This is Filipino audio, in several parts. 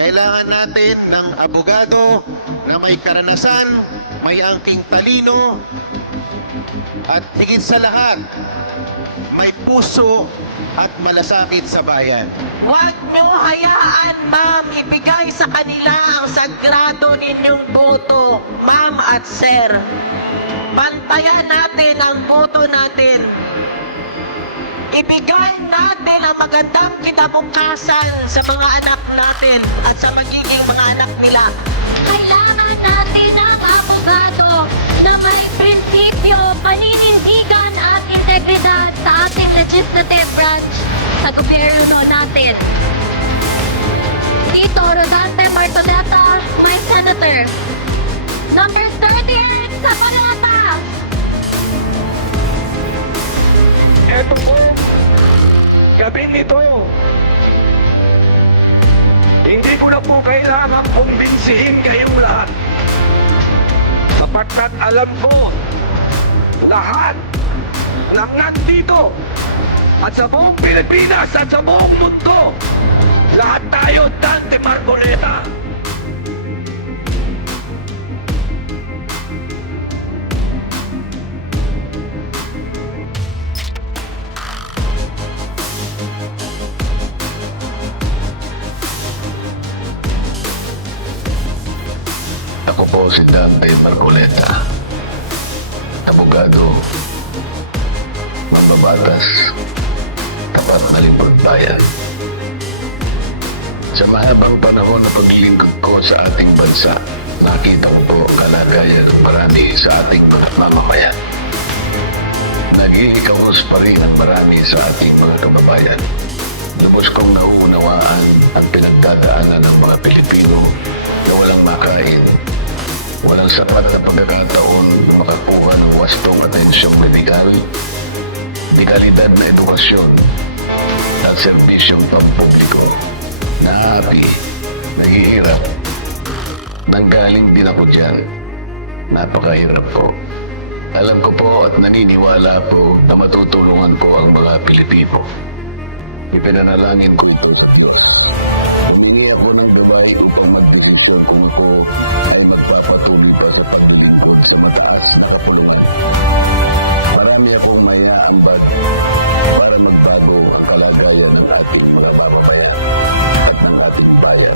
Kailangan natin ng abogado na may karanasan, may angking talino, at higit sa lahat, may puso at malasakit sa bayan. Huwag niyo hayaan, ma'am, ibigay sa kanila ang sagrado ninyong boto, ma'am at sir. Bantayan natin ang boto natin. Ibigay natin ang magandang kinabukasan sa mga anak natin at sa magiging mga anak nila. Kailangan natin ang abogado na may prinsipyo, paninindigan at integridad sa ating legislative branch sa gobyerno natin. Dito, Rodante Marcoleta, my senator. Number 38 sa Balata. Eto po, gabi nito. Hindi ko na po kailangan kumbinsihin kayong lahat. Sapagkat alam ko, lahat ng nandito at sa buong Pilipinas at sa buong mundo, lahat tayo Dante Marcoleta. Ako po si Dante Marcoleta, abogado, mambabatas, tapat na lingkod bayan. Sa mahabang panahon na paglilingkod ko sa ating bansa, nakita ko po kalagayan ng marami sa ating mga mamamayan. Naging ikahos pa rin ang marami sa ating mga kababayan. Lubos kong nauunawaan ang pinagdadaanan ng mga Pilipino na walang makain, walang sapat na pagkakataon na makakuha ng wastong atensyong medikal, di kalidad na edukasyon at serbisyong pampubliko. Naapi, naghihirap, nanggaling din ako dyan. Napakahirap ko. Alam ko po at naniniwala po na matutulungan po ang mga Pilipino. Ipinanalangin ko ito. Humingi ako ng gabay upang magdidikyon kung ako ay magpapatuloy pa sa paglilingkod sa mataas na kapulungan. Marami akong maya-ambag para magbago ang kalagayan ng ating mga mamamayan at ng ating bayan.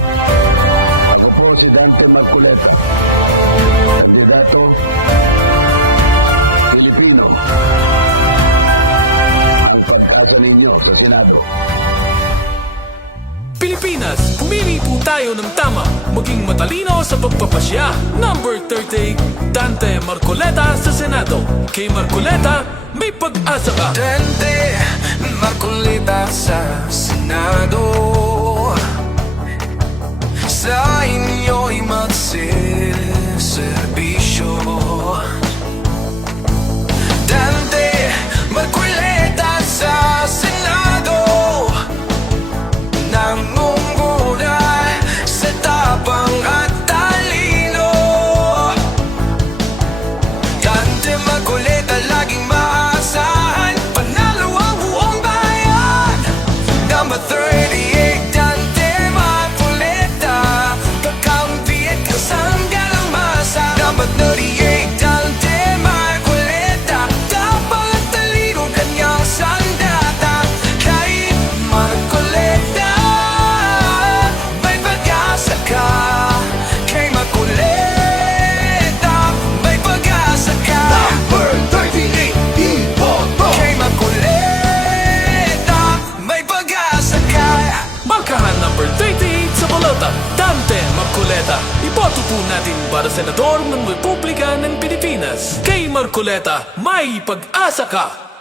Ako po si Dante Marcoleta, kandidato Pilipino. Ang pag-asa ninyo, kailabo. Pilipinas, pumili po tayo ng tama, maging matalino sa pagpapasya. Number 30, Dante Marcoleta sa Senado. Kay Marcoleta, may pag-asa ka. Dante Marcoleta sa Senado. Sa inyo'y magsiservisyo. Dante Marcoleta sa Senado. Nangungunan sa tapang at talino. Dante Marcoleta laging maasahan, panalo ang buong bayan. Number 38, Dante Marcoleta, kakampi at kasanggal ang masa. Number 38, Dante Marcoleta, tapang at talino kanyang sandata. Kahit Marcoleta, may pag-asa ka. Kay Marcoleta, may pag-asa ka. Number 38, iboto. Kay Marcoleta, may pag-asa ka. Markahan number 38 sa balota, Dante Marcoleta. Iboto po natin para senador ng Republika ng Pilipinas. Kay Marcoleta, may pag-asa ka.